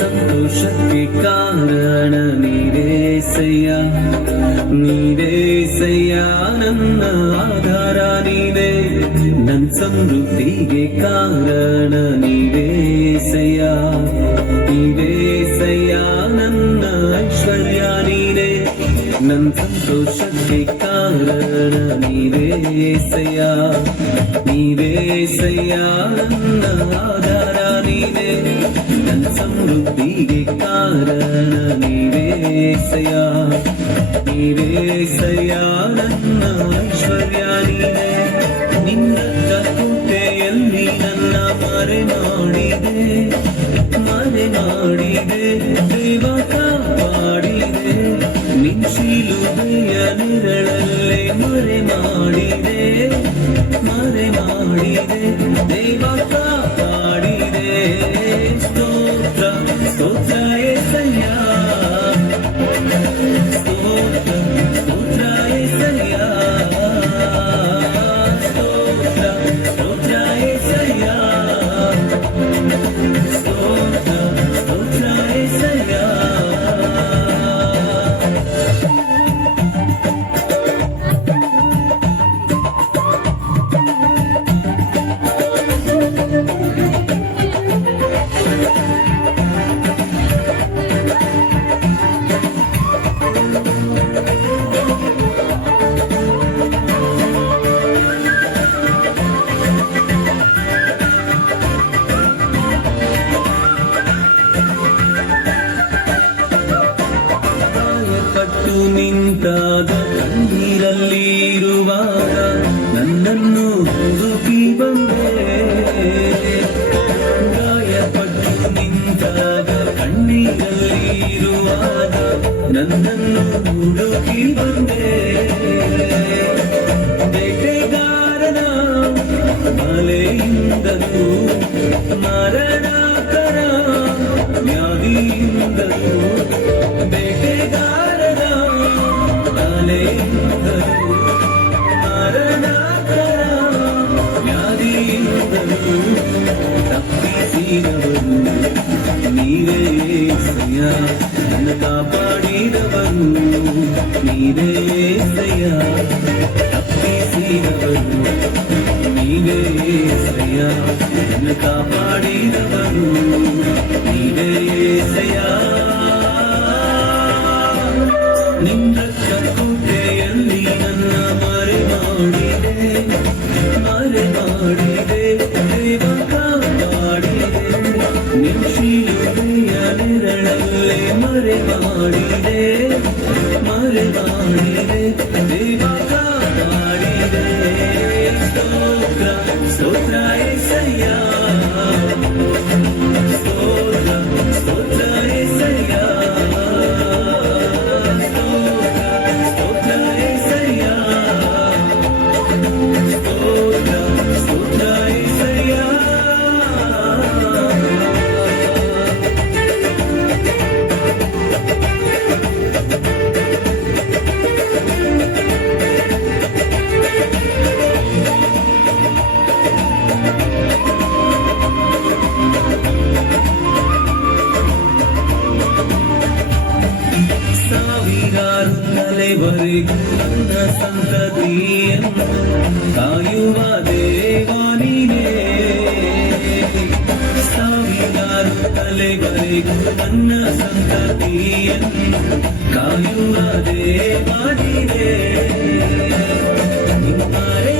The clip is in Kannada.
ಸಂತೋಷಕ್ಕೆ ಕಾರಣ ನೀವೇಸಯ್ಯ, ನೀವೇಸಯ್ಯ ನನ್ನ ಆಧಾರ ನೀವೇ, ನನ್ನ ಸಮೃದ್ಧಿಗೆ ಕಾರಣ ನೀವೇಸಯ್ಯ, ನೀವೇಸಯ್ಯ ನನ್ನ ಐಶ್ವರ್ಯ ನೀನೇ, ನನ್ನ ಸಂತೋಷಕ್ಕೆ ಕಾರಣ ನೀವೇಸಯ್ಯ, ನೀವೇಸಯ್ಯ ನನ್ನ ಆಧಾರ ನೀನೇ, ನನ್ನ ಸಮೃದ್ಧಿಗೆ ಕಾರಣ ನೀವೇಸಯ್ಯ, ನೀವೇಸಯ್ಯ ನನ್ನ ಐಶ್ವರ್ಯ ನೀನೇ, ನಿನ್ನ ಕೋಟೆಯಲ್ಲಿ ನನ್ನ ಮರೆ ಮಾಡಿದೆ, ಮರೆ ಮಾಡಿದೆ, ದೇವ ಕಾಪಾಡಿದೆ, ನಿನ್ನ ಶಿಲುಬೆಯ ನೆರಳಲ್ಲೇ ಮರೆ ಮಾಡಿದೆ, ಮರೆ ಮಾಡಿದೆ, ದೇವ ಕಾಪಾಡಿದೆ. ಸ್ತೋತ್ರ ಸ್ತೋತ್ರ ಏಸಯ್ಯ, ಸ್ತೋತ್ರ ಸ್ತೋತ್ರ ಏಸಯ್ಯ, ಸ್ತೋತ್ರ ಸ್ತೋತ್ರ ಏಸಯ್ಯ, ಸ್ತೋತ್ರ ಸ್ತೋತ್ರ ಏಸಯ್ಯ. ನಿಂತಾಗ ಕಣ್ಣೀರಲ್ಲಿ ಇರುವಾಗ ನನ್ನನ್ನು ಹುಡುಕಿ ಬಂದೆ, ಗಾಯಪಟ್ಟು ನಿಂತಾಗ ಕಣ್ಣೀರಲ್ಲಿ ಇರುವಾಗ ನನ್ನನ್ನು ಹುಡುಕಿ ಬಂದೆ, ಬೇಟೆಗಾರನ ಬಲೆಯಿಂದಲೂ ಮರಣಕರ ವ್ಯಾಧಿಯಿಂದಲೂ, ಬೇಟೆಗಾರನ ಬಲೆಯಿಂದಲೂ ಮರಣಕರ ವ್ಯಾಧಿಯಿಂದಲೂ ತಪ್ಪಿಸಿದವರು ನೀವೇ ಏಸಯ್ಯ, ನನ್ನ ಕಾಪಾಡಿದವರು ನೀವೇ ಏಸಯ್ಯ, ತಪ್ಪಿಸಿದವರು ನೀವೇ ಏಸಯ್ಯ, ನನ್ನ ಕಾಪಾಡಿದವರು ನೀವೇ ಏಸಯ್ಯ. ನಿನ್ನ ಕೋಟೆಯಲ್ಲಿ ನನ್ನ ಮರೆ ಮಾಡಿದೆ, ಮರೆ ಮಾಡಿದೆ, ದೇವ ಕಾಪಾಡಿದೆ, ನಿನ್ನ ಶಿಲುಬೆಯ ನೆರಳಲ್ಲೇ ಮರೆ ಮಾಡಿದೆ, ಮರೆ ಮಾಡಿದೆ, ದೇವ ಕಾಪಾಡಿದೆ. ಸ್ತೋತ್ರ ಸ್ತೋತ್ರ ಏಸಯ್ಯ, ಸ್ತೋತ್ರ ಸ್ತೋತ್ರ ಏಸಯ್ಯ, ಸಾವಿರಾರು ತಲೆವರೆಗೂ ನನ್ನ ಸಂತತಿಯನ್ನು ಕಾಯುವ ದೇವ ನೀನೇ, ಸಾವಿರಾರು ತಲೆವರೆಗೂ ನನ್ನ ಸಂತತಿಯನ್ನು ಕಾಯುವ ದೇವ ನೀನೇ, ಮರೆ